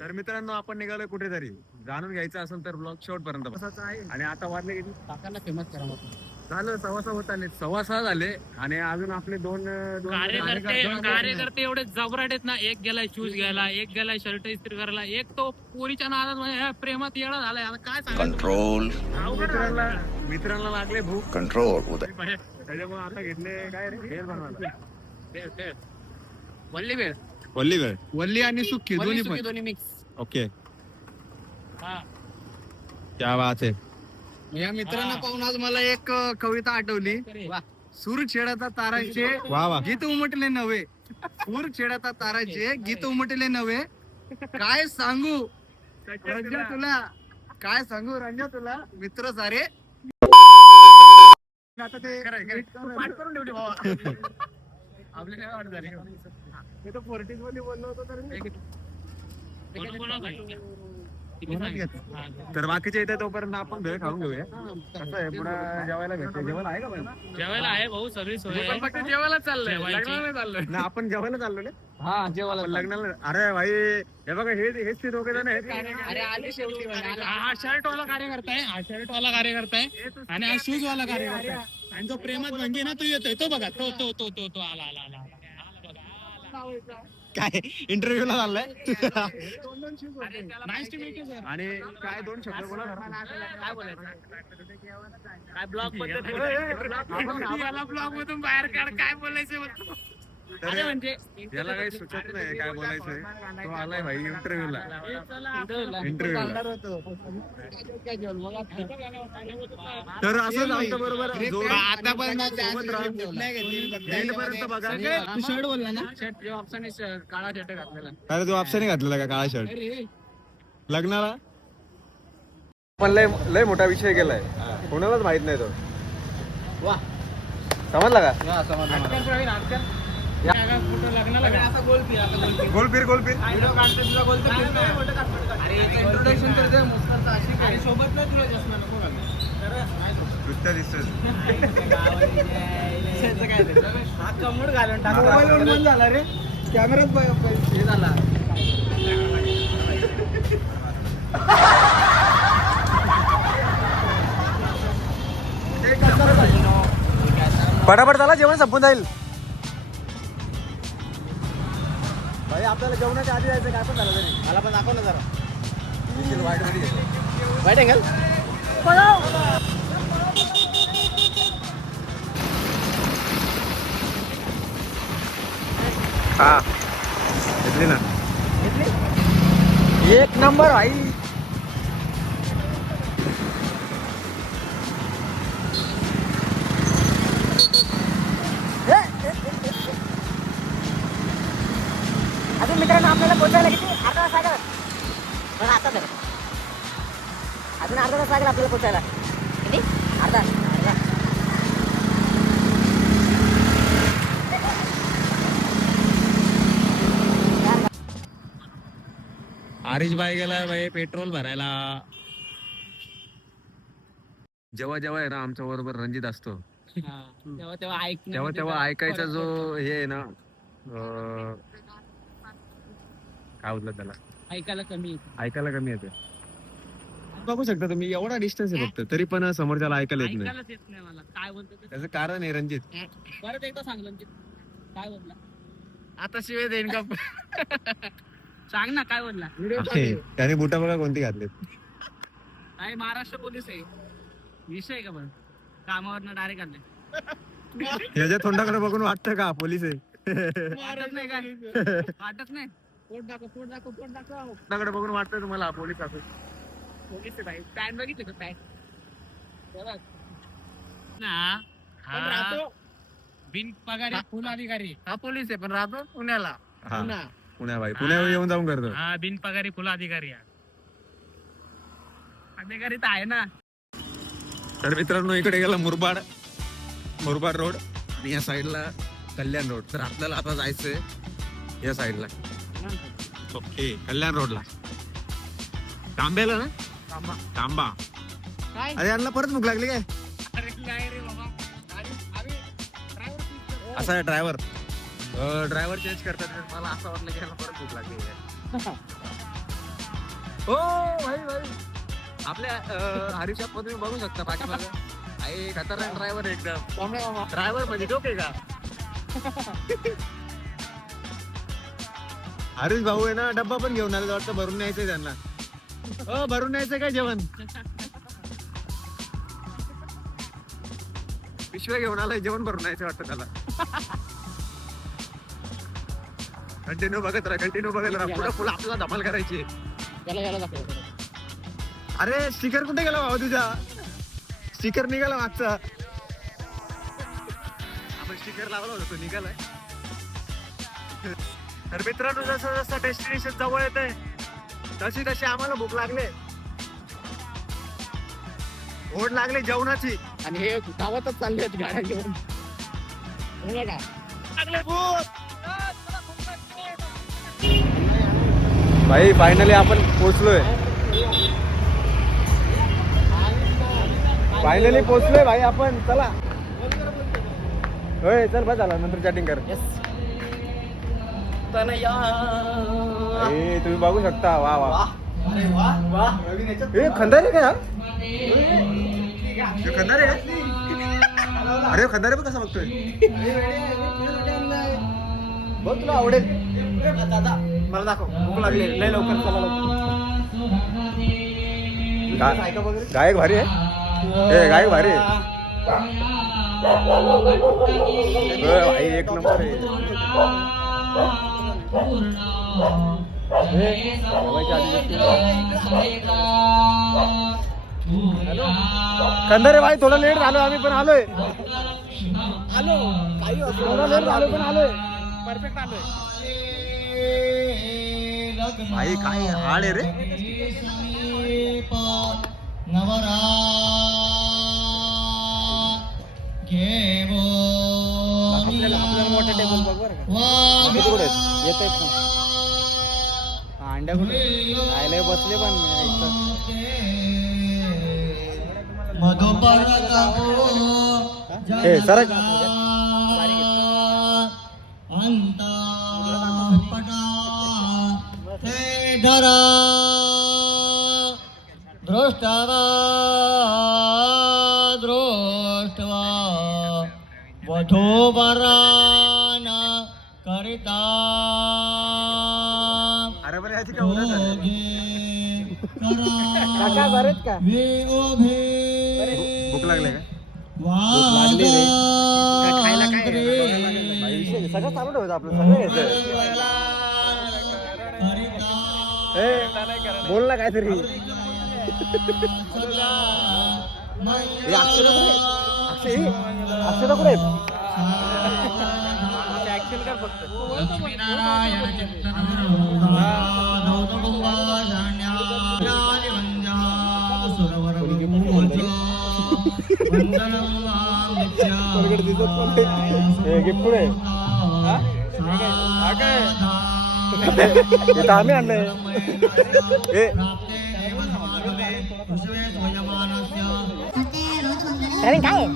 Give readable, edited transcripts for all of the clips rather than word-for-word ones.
तर मित्रांनो आपण निघालोय कुठेतरी, जाणून घ्यायचं असेल तर ब्लॉग शेवट पर्यंत बघा. आणि आता वाजले किती? काकांना फेमस करा झालं 6:15 होत आले, 6:15 झाले आणि अजून आपले दोन कार्यकर्ते एवढे जबराट आहेत ना. एक गेलाय शूज घ्यायला, एक गेलाय शर्ट इस्त्री करायला, एक तो पोरीच्या नादात प्रेमात येणं झालाय. आता काय सांग. कंट्रोल. मित्रांना लागले भूक. कंट्रोल. त्याच्यामुळे आता घेतले काय रे, भेळ बनवायला. वल्ली वेळ, वल्ली वेळ, वल्ली आणि सुकी दोन्ही मिक्स. ओके, क्या बात आहे. या मित्रांना पाहून आज मला एक कविता आठवली. सूर छेडता ताराचे वा वा. गीत उमटले नव्हे, सूर छेडता ताराचे गीत उमटले नव्हे. काय सांगू रंजा तुला, काय सांगू रंजा तुला, मित्र सारे. आता ते पाठ करून ठेवले बाबा. आपले काय वाटत झाले. मी तर 40s मध्ये बोललो होतो तर तर बाकीच्या इथे तोपर्यंत आपण भेळ खाऊन घेऊया. कसं आहे, पुढे जेवायला भेटते. जेवण आहे का पण? जेवायला आहे भाऊ, सगळी सोय आहे. फक्त जेवायला चाललंय, लग्नाला चाललोय. ना आपण जेवायला चाललो ना. हा जेवायला लग्नाला. अरे भाई हे बघा, हेच ते दोघे जण आहेत. अरे आले शेवटी. हा शर्ट वाला कार्यकर्ता आहे, हा शर्ट वाला कार्यकर्ता आहे आणि हा शूज वाला कार्यकर्ता आहे. आणि जो प्रेमात भंगी ना तो येतोय, तो बघा, तो आला आला आला आला. काय इंटरव्ह्यू ला चाललाय. Nice to meet you sir. आणि काय दोन शब्द बोला. काय बोलायचं, काय ब्लॉग मध्ये ब्लॉग मधून बाहेर काढ, काय बोलायचं. तर म्हणजे याला काही सुचत नाही काय बोलायचंय. तो आलाय भाई इंटरव्ह्यू ला. तर असंच आमच्या बरोबर आता पण बघा. तू शर्ट बोलला ना, शर्ट ऑप्शन काळा शर्ट घातलेला. अरे तू ऑप्शन घातलेला का काळा शर्ट लग्नाला. पण लय मोठा विषय केलाय, कोणालाच माहित नाही तो. वा, समजला का? गोलपीर इंट्रोडक्शन तर दे मुस्कानचं आशिक आहे. सोबत नाही तुला चष्मा नको हा कमोड घालून टाक. मोबाईल बंद झाला रे, कॅमेराच हे झाला. पटापट झाला, जेवण संपून जाईल. भाई आपल्याला जेवणाच्या आधी जायचं, काय पण झालं तरी. मला पण दाखव ना जरा वाईट अँगल. हा घेतली ना, एक नंबर भाई. अजून मित्रांनो आपल्याला पोहोचायला किती, अर्धा तास लागेल. पण आता तर अजून अर्धा तास लागेल आपल्याला पोहोचायला. किती? अर्धा. आरिश भाई गेलाय भाई पेट्रोल भरायला. जेव्हा आहे ना आमच्या बरोबर रणजित असतो, तेव्हा ऐकायचा जो हे आहे ना, काय बोलतात त्याला, ऐकायला कमी येते. बघू शकता तुम्ही, एवढा डिस्टन्स आहे फक्त, तरी पण समोरच्याला ऐकायला येत नाही. येत नाही मला. काय बोलतो त्याचं कारण आहे रणजित. परत एकदा सांग रणजित, काय बोलला. आता शिवाय देईन का? सांग ना काय बोलला. त्याने बुटा बघा कोणती घातली. काय महाराष्ट्र पोलीस आहे विषय का बरं, कामावर डायरेक्ट आले. याच्या तोंडाकडे बघून वाटतं का पोलीस आहे. वाटत नाही काय, वाटत नाही. पोट दाखव. तोंडाकडे बघून वाटतं तुम्हाला पोलीस असं. पोलीस आहे भाई. पॅन बघितलं का पॅन ना. हा बिन पगारी फुल अधिकारी. हा पोलीस आहे पण राहतो पुण्याला. पुण्या भाई, पुण्यावर येऊन जाऊन करतो. हा बिन पगारी फुल अधिकारी. अधिकारी तर आहे ना. तर मित्रांनो इकडे गेला मुरबाड रोड आणि या साईडला कल्याण रोड. तर आपल्याला आता जायचंय या साईडला. ओके, कल्याण रोडला तांब्याला ना, तांबा. अरे यांना परत भूक लागली काय? अरे नाही रे बाबा, आम्ही ड्रायव्हर असा आहे ड्रायव्हर चेंज करतात. मला असं वाटलं की याला परत भूक लागली. हो भाई आपल्या हरीशा तुम्ही बघू शकता बाकी मागे आई खतरनाक ड्रायव्हर एकदम. ड्रायव्हर म्हणजे डोके का हरीश भाऊ आहे ना. डब्बा पण घेऊन आले वाटतं. भरून न्यायचंय त्यांना. हो भरून न्यायचंय काय जेवण. पिशव्या घेऊन आलाय. जेवण भरून न्यायचं वाटतं त्याला. कंटिन्यू बघत राहा. पुढे आपल्याला धमाल करायची. अरे स्टिकर कुठे गेला भाऊ तुझा. स्टिकर निघाला मागचा. आपण स्टिकर लावला होता तो निघालाय. तर मित्रांनो जसं जसं डेस्टिनेशन जवळ येत आहे तशी तशी आम्हाला भूक लागले. ओढ लागली जेवणाची. आणि हे गावातच चालले आहेत गाड्या घेऊन. भाई फायनली आपण पोहोचलोय. भाई आपण. चला होय चल बस झाला. नंतर चॅटिंग कर. तुम्ही बघू शकता. वा वा खंदारे का खंदारे का. अरे खंदारे पण कसा बघतोय. बघ तुला आवडेल. दादा मला दाखव. भूक लागली लय लवकर. चला गायक भारी आहे. गायक भारी आहे. भाई एक नंबर आहे. खंदारे भाई थोडा लेट झालो आम्ही पण आलोय. थोडा लेट झालो पण आलोय. परफेक्ट आलोय. भाई काय हाड आहे रे. आपल्याला मोठा टेबल बघ बरं का. येत आहेत ना अंड्या कुठे खायला बसले पण सरक. दृष्टवा वधूवरान करिता. अरे बरं याची काय उलट झाली. भूक लागले का. खायला काय सगळं चालू ठेवायचं आपलं. सगळं यायचं. बोल ना काहीतरी. अक्षय नको रे. पुढे आम्ही आणलंय. प्रवीण काय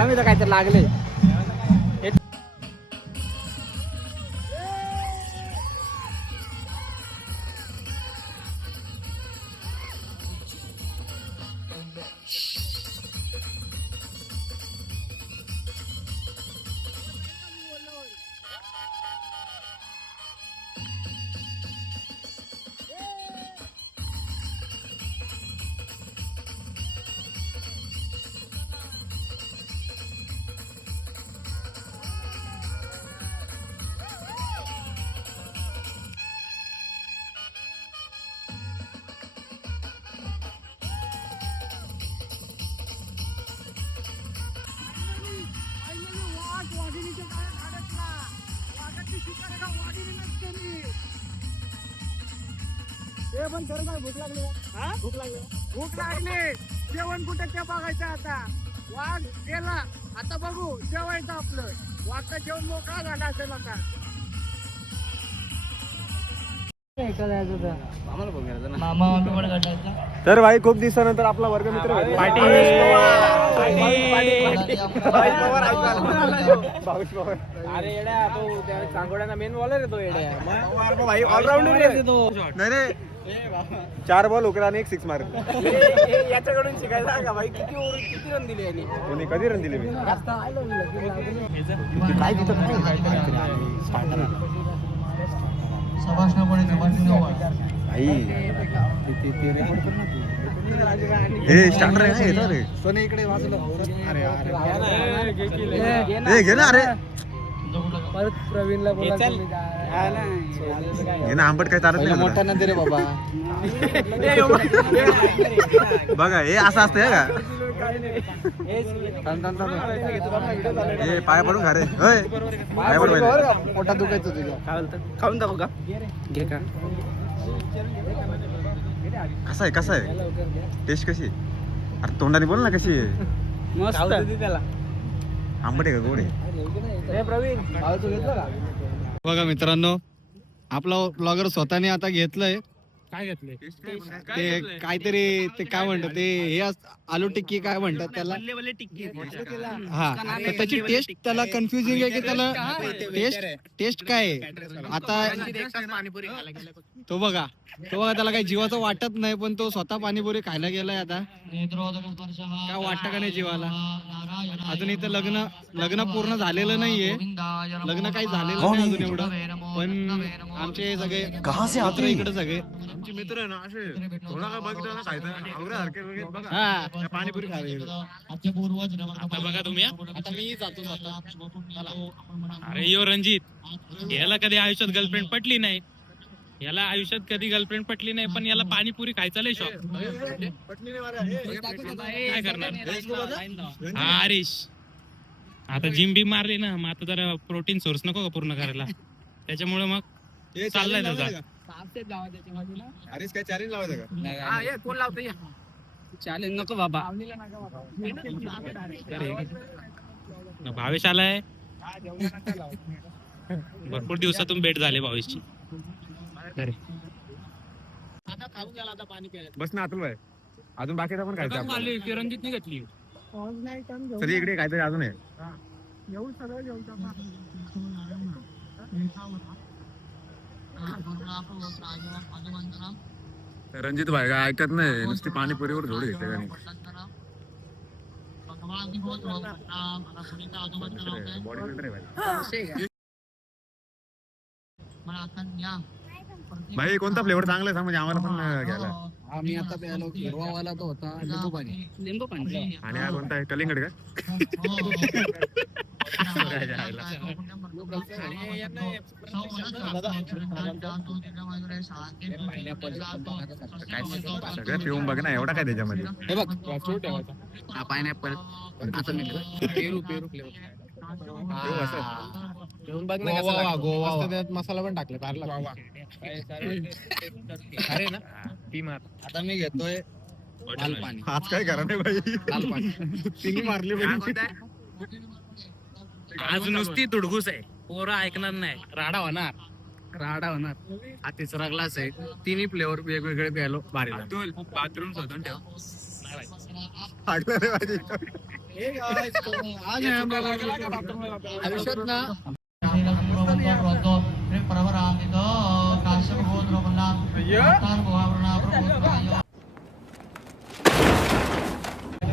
आम्ही तर काहीतरी लागले. भूक लागली, जेवण कुठे ते बघायचं आता. वाघ गेला, आता बघू जेवायचं आपलं. वाघ जेवण मोकळा झाला असेल आता. तर भाई खूप दिवसानंतर आपला वर्गमित्र अरे येड्या तो चांगोड्याना मेन बॉलर आहे तो येड्या. भाई ऑलराऊंडर आहे तो. नाही रे 4 बॉल उकरा आणि 1 6 मार. याच्याकडून शिकायचं का भाई. किती रन दिले यांनी. कोणी कधी रन दिले मी हे स्टार्टर आहे ना रे. सोने इकडे वाचलं. अरे घे ना अरे परत प्रवीणला बोला. हे ना आंबट काय चालत नाही मोठा ना दे रे बाबा. बघा हे असं असतं का हे पाय पडून खा रे. पाय पडून मोठा दुखायचं तुझ्या. काय बोलतं खाऊन दाखव का. घे का. कसा आहे टेस्ट कशी आहे. अरे तोंडाने बोल ना कशी आहे. मस्त त्याला. आंबट आहे का गोड आहे. प्रवीण बघा मित्रांनो, आपला ब्लॉगर स्वतःने आता घेतलंय. काय घेतलंय ते काहीतरी ते काय म्हणतात ते हे आलू टिक्की काय म्हणतात त्याला. हा तर त्याची टेस्ट त्याला कन्फ्युजिंग आहे की त्याला टेस्ट काय आहे. आता तो बघा त्याला काही जीवाचं वाटत नाही, पण तो स्वतः पाणीपुरी खायला गेलाय. आता काय वाटतं का नाही जीवाला. अजून इथं लग्न पूर्ण झालेलं नाहीये. लग्न काही झालेलं नाही अजून एवढं. पण आमचे सगळे मित्र इकडे सगळे आमचे मित्र आहे ना असे थोडा का बघितलं ना खायचं आवऱ्यासारखे वगैरे बघा. हा पाणीपुरी खायला आता बघा तुम्ही आता मी जातो अरे यो रणजित याला कधी आयुष्यात गर्लफ्रेंड पटली नाही. याला आयुष्यात कधी गर्लफ्रेंड पटली नाही, पण याला पाणीपुरी खायचा लय शॉक. काय करणार. हा हरीश आता जिम बी मारली ना, मग आता जरा प्रोटीन सोर्स नको का पूर्ण करायला. त्याच्यामुळे मग चाललाय त्याचा. अरे काय चॅलेंज लावायचं का. कोण लावतो या. चॅलेंज नको बाबा. भावेश आलाय. भरपूर दिवसातून भेट झाली भावेशची. बस ना अतुल भाई अजून बाकीचा पण खायचं आपल्याला. रणजितने घेतली. तरी इकडे काहीतरी अजून आहे. रणजित भाई काय ऐकत नाही, नुसती पाणीपुरीवर जोड घेते का नाही. बॉडी बिल्डर आहे भाई. कोणता फ्लेवर चांगला आहे सांग, म्हणजे आम्हाला पण घ्यायला. आम्ही आता प्यायलो हिरवावाला तो होता लिंबू पाणी. आणि हा कोणता आहे कलिंगड का. सगळं पिऊन बघ ना, एवढा काय त्याच्यामध्ये. हे बघ हा पायनॅपल. आता मी पेरू फ्लेवर घेऊन बघ ना कसा लागतो. गोवा त्यात मसाला पण टाकले पारला. अरे ना पी मार. आता मी घेतोय लाल पाणी. आज काय करा नाही भाई. लाल पाणी तिने मारली आज नुसती तुडगुस आहे. पोरं ऐकणार नाही. राडा होणार. हा तिसरा ग्लास आहे. तिन्ही फ्लेवर वेगवेगळे प्यायलो भारी. बाथरूम शोधून ठेव. हागलं रे माझी. आज आयुष्यात ना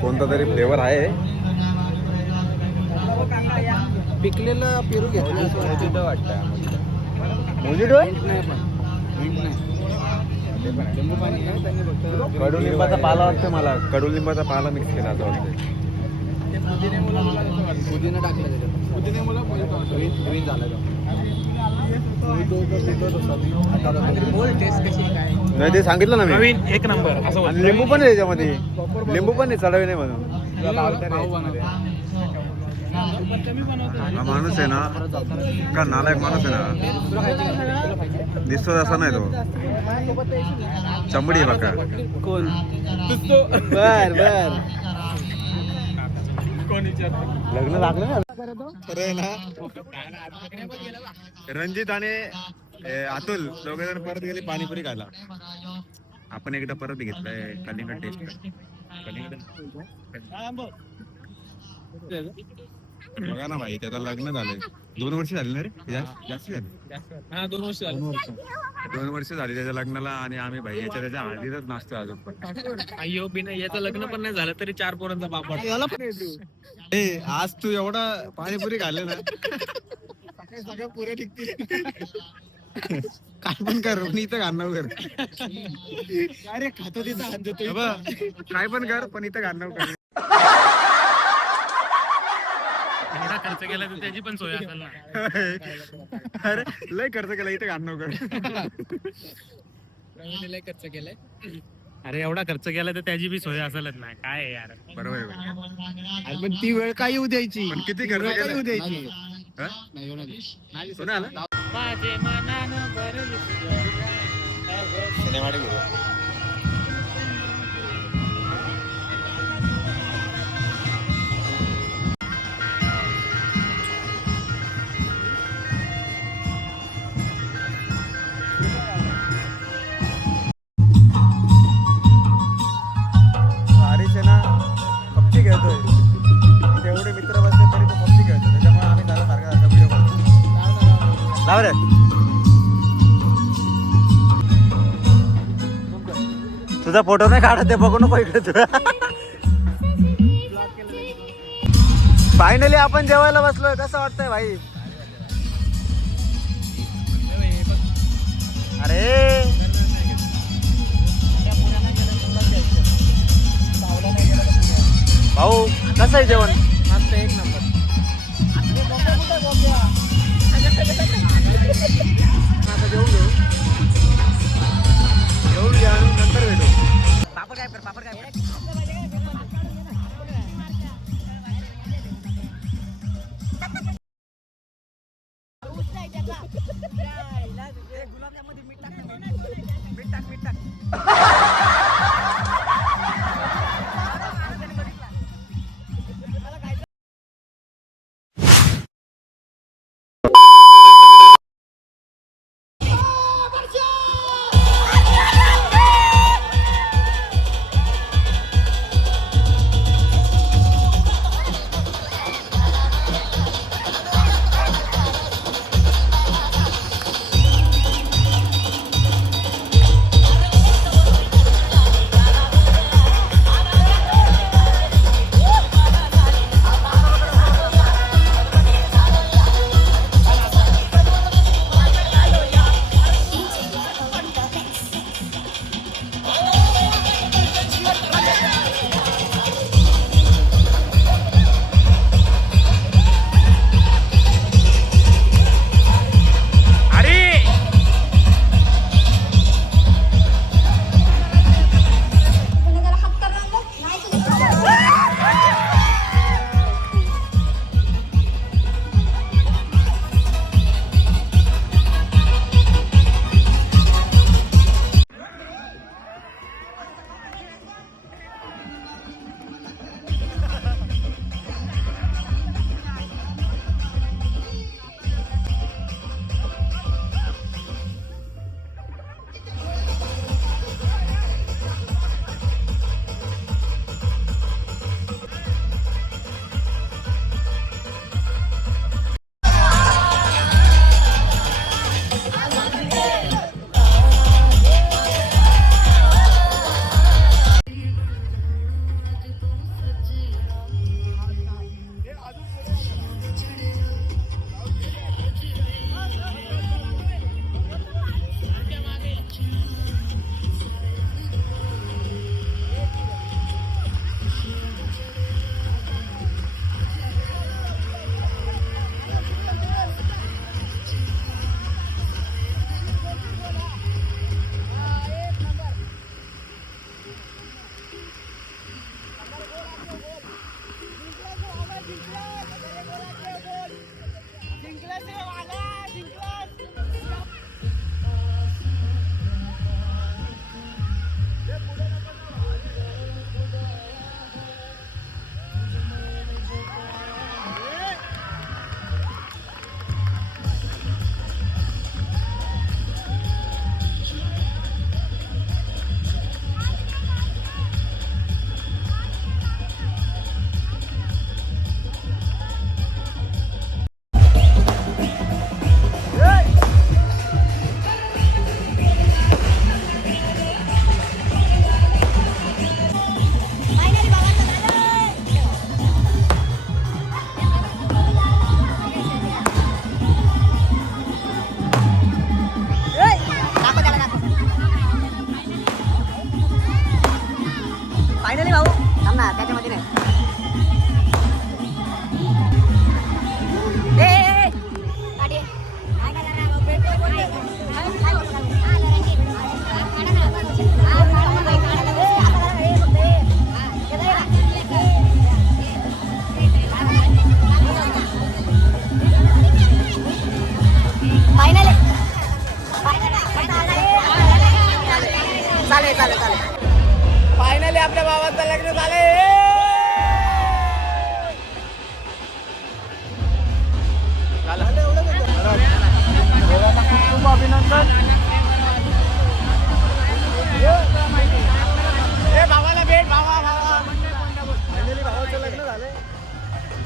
कोणता तरी फ्लेवर आहे. पिकलेलं पेरू घेतलं वाटतं मोजिटो नाही पण लिंबू पाणी आहे त्यांनी फक्त कडुलिंबाचा पाला वाटतं मला. कडुलिंबाचा पाला मिक्स केला असं वाटतं. पुदिना टाकलं त्याच्यात पुदिन्यामुळे ग्रीन झालं टेस्ट कशी काय नाही ते सांगितलं ना मी. नवीन एक नंबर असं आणि लिंबू पण आहे त्याच्यामध्ये. लिंबू पण आहे, चढावे नाही म्हणून. हा माणूस आहे ना का नालायक माणूस आहे ना. दिसतो असा नाही तो. चमडी आहे बघा. कोण बर बर लग्न लागलं ना. खरं आहे ना. रणजित आणि अतुल दोघे जण परत गेले पाणीपुरी खायला. आपण एकदा परत घेतलंय कलिंगड टेस्ट. बघा ना भाई, त्याचं लग्न झालंय. 2 वर्ष झाली ना रे. जास्त झाली. 2 वर्ष झाली. 2 वर्ष झाली त्याच्या लग्नाला. आणि आम्ही भाई त्याच्या हळदीतच नाचतो अजून पण. अय्यो बिना याचं लग्न पण नाही झालं तरी 4 पोरांचा बापड. ए आज तू एवढा पाणीपुरी खाल्ले ना. सगळ्या पुऱ्या टिकतील. काय पण कर, मी इथं घालणार कर. अरे खातो तिथं हात देतो. काय पण कर पण इथं घालणार कर. एवढा खर्च केला तर त्याची पण सोय असेल ना. अरे लय खर्च केला, इथं घालणार कर. लय खर्च केलाय. अरे एवढा खर्च केला तर त्याची बी सोय असेलच ना. काय आहे यार. बरोबर आहे. पण ती वेळ काय येऊ द्यायची. पण किती खर्च काय येऊ केला. द्यायची हा? कोण आला? माझे मनानं भरली सिनेमॅटिक आहे. हरीश आहे ना पबजी खेळतोय. तेवढे मित्र बसले तरी तो पबजी खेळतो. त्याच्यामुळे आम्ही त्याला सारखा व्हिडिओ करतो. लाव रे. तुझा फोटो नाही काढत, ते बघू नको इकडे तुला. फायनली आपण जेवायला बसलोय. कसं वाटतंय भाई. अरे भाऊ कसं आहे जेवण. मस्त एक नंबर. आता जेवून घेऊ. जेवून घ्या आणि नंतर भेटू. पापड काय पापड काय गुलाबजामध्ये मीठ टाक मीठ टाक.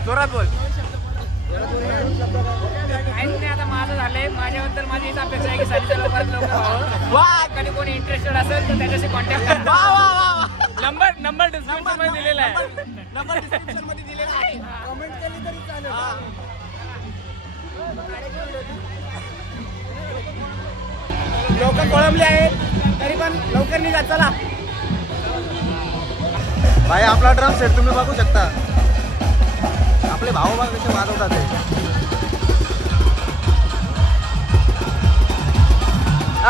जोरात बोल. काहीच नाही आता माझं झालंय. माझ्याबद्दल माझी हीच अपेक्षा आहे की साडीचा लवकरात लवकर व्हावं. वा कधी कोणी इंटरेस्टेड असेल तर त्याच्याशी कॉन्टॅक्ट करा. वा वा वा. नंबर डिस्क्रिप्शन मध्ये दिलेला आहे. नंबर डिस्क्रिप्शन मध्ये दिलेला आहे. कमेंट केली तरी चालेल. लोक कोळंबले आहेत तरी पण लवकर निघा चला. भाई आपला ड्रम सेट तुम्ही बघू शकता. आपले भाऊ बघा कसे वाजवतात ते.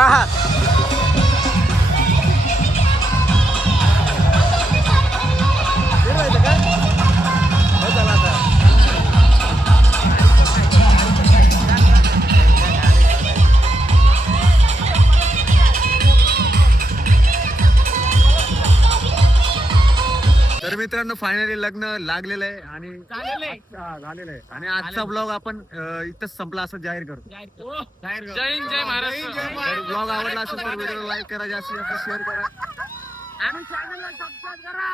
आहा फिरवायचं का? हो चला आता. तर मित्रांनो फायनली लग्न लागलेलं आहे आणि झालेलं आहे. झालेलं आहे आणि आजचा ब्लॉग आपण इथंच संपला असं जाहीर करतो. जय हिंद जय महाराष्ट्र. ब्लॉग आवडला असेल तर व्हिडिओ लाईक करा, जास्तीत जास्त शेअर करा. आणि चॅनलला सबस्क्राईब करा.